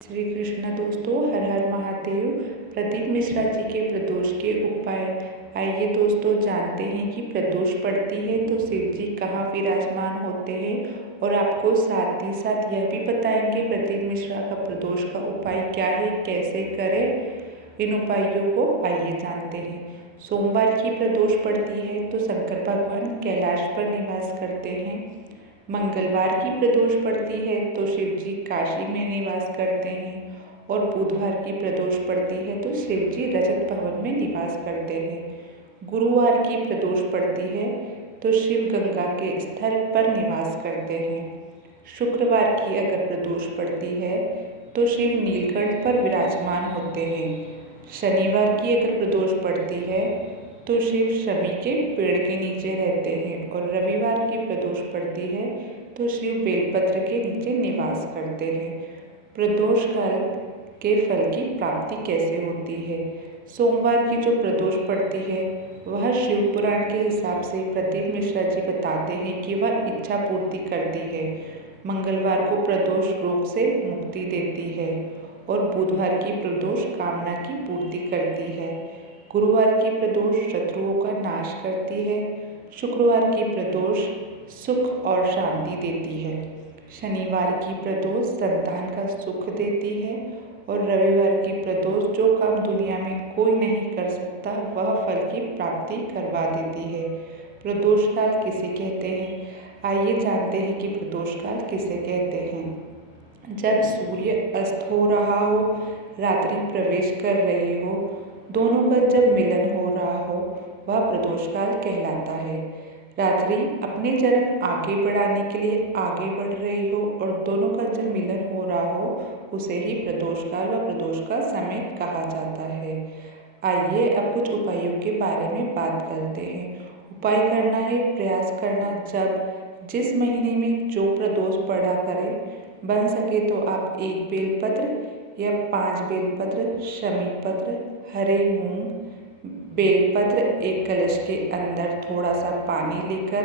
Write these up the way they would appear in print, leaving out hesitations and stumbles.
श्री कृष्ण दोस्तों, हर हर महादेव। प्रदीप मिश्रा जी के प्रदोष के उपाय। आइए दोस्तों जानते हैं कि प्रदोष पड़ती है तो शिव जी कहाँ विराजमान होते हैं और आपको साथ ही साथ यह भी बताएंगे प्रदीप मिश्रा का प्रदोष का उपाय क्या है, कैसे करें। इन उपायों को आइए जानते हैं। सोमवार की प्रदोष पड़ती है तो शंकर भगवान कैलाश पर निवास करते हैं। मंगलवार की प्रदोष पड़ती है तो शिव जी काशी में निवास करते हैं और बुधवार की प्रदोष पड़ती है तो शिव जी रजत भवन में निवास करते हैं। गुरुवार की प्रदोष पड़ती है तो शिव गंगा के स्थल पर निवास करते हैं। शुक्रवार की अगर प्रदोष पड़ती है तो शिव नीलकंठ पर विराजमान होते हैं। शनिवार की अगर प्रदोष पड़ती है तो शिव शमी के पेड़ के नीचे रहते हैं और रविवार की प्रदोष पड़ती है तो शिव बेलपत्र के नीचे निवास करते हैं। प्रदोष काल के फल की प्राप्ति कैसे होती है? सोमवार की जो प्रदोष पड़ती है वह शिव पुराण के हिसाब से प्रदीप मिश्रा जी बताते हैं कि वह इच्छा पूर्ति करती है। मंगलवार को प्रदोष रोग से मुक्ति देती है और बुधवार की प्रदोष कामना की पूर्ति करती है। गुरुवार की प्रदोष शत्रुओं का नाश करती है। शुक्रवार की प्रदोष सुख और शांति देती है। शनिवार की प्रदोष संतान का सुख देती है और रविवार की प्रदोष जो काम दुनिया में कोई नहीं कर सकता वह फल की प्राप्ति करवा देती है। प्रदोष काल किसे कहते हैं? आइए जानते हैं कि प्रदोष काल किसे कहते हैं। जब सूर्य अस्त हो रहा हो, रात्रि प्रवेश कर रही हो, दोनों का जब मिलन हो रहा हो वह प्रदोष काल कहलाता है। रात्रि अपने चरण आगे बढ़ाने के लिए आगे बढ़ रही हो और दोनों का जब मिलन हो रहा हो उसे ही प्रदोष काल व प्रदोष का समय कहा जाता है। आइए अब कुछ उपायों के बारे में बात करते हैं। उपाय करना है, प्रयास करना, जब जिस महीने में जो प्रदोष पड़ा करें। बन सके तो आप 1 बेलपत्र या 5 बेलपत्र, शमी पत्र, हरे मूंग, बेलपत्र एक कलश के अंदर थोड़ा सा पानी लेकर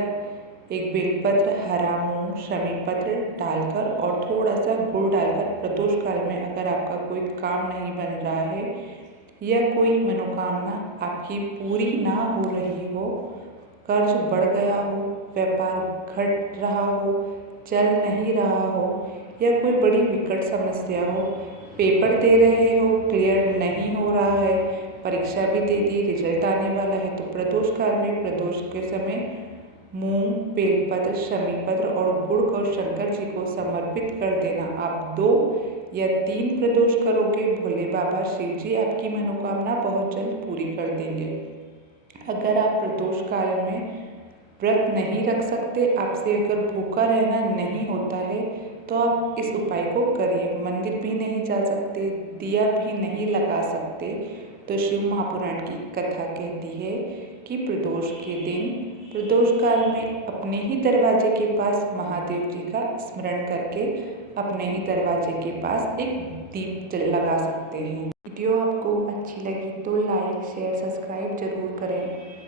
1 बेलपत्र, हरा मूंग, शमी पत्र डालकर और थोड़ा सा गुड़ डालकर प्रदोष काल में अगर आपका कोई काम नहीं बन रहा है या कोई मनोकामना आपकी पूरी ना हो रही हो, कर्ज बढ़ गया हो, व्यापार घट रहा हो, चल नहीं रहा हो या कोई बड़ी विकट समस्या हो, पेपर दे रहे हो, क्लियर नहीं हो रहा है, परीक्षा भी दे दी, रिजल्ट आने वाला है, तो प्रदोष काल में प्रदोष के समय मूंग, बेलपत्र, शमी पत्र और गुड़ को शंकर जी को समर्पित कर देना। आप 2 या 3 प्रदोष करोगे, भोले बाबा शिव जी आपकी मनोकामना बहुत जल्द पूरी कर देंगे। अगर आप प्रदोष काल में व्रत नहीं रख सकते, आपसे अगर भूखा रहना नहीं होता है तो आप इस उपाय को करिए। मंदिर भी नहीं जा सकते, दिया भी नहीं लगा सकते तो शिव महापुराण की कथा कहती है कि प्रदोष के दिन प्रदोष काल में अपने ही दरवाजे के पास महादेव जी का स्मरण करके अपने ही दरवाजे के पास एक दीप लगा सकते हैं। वीडियो आपको अच्छी लगी तो लाइक, शेयर, सब्सक्राइब जरूर करें।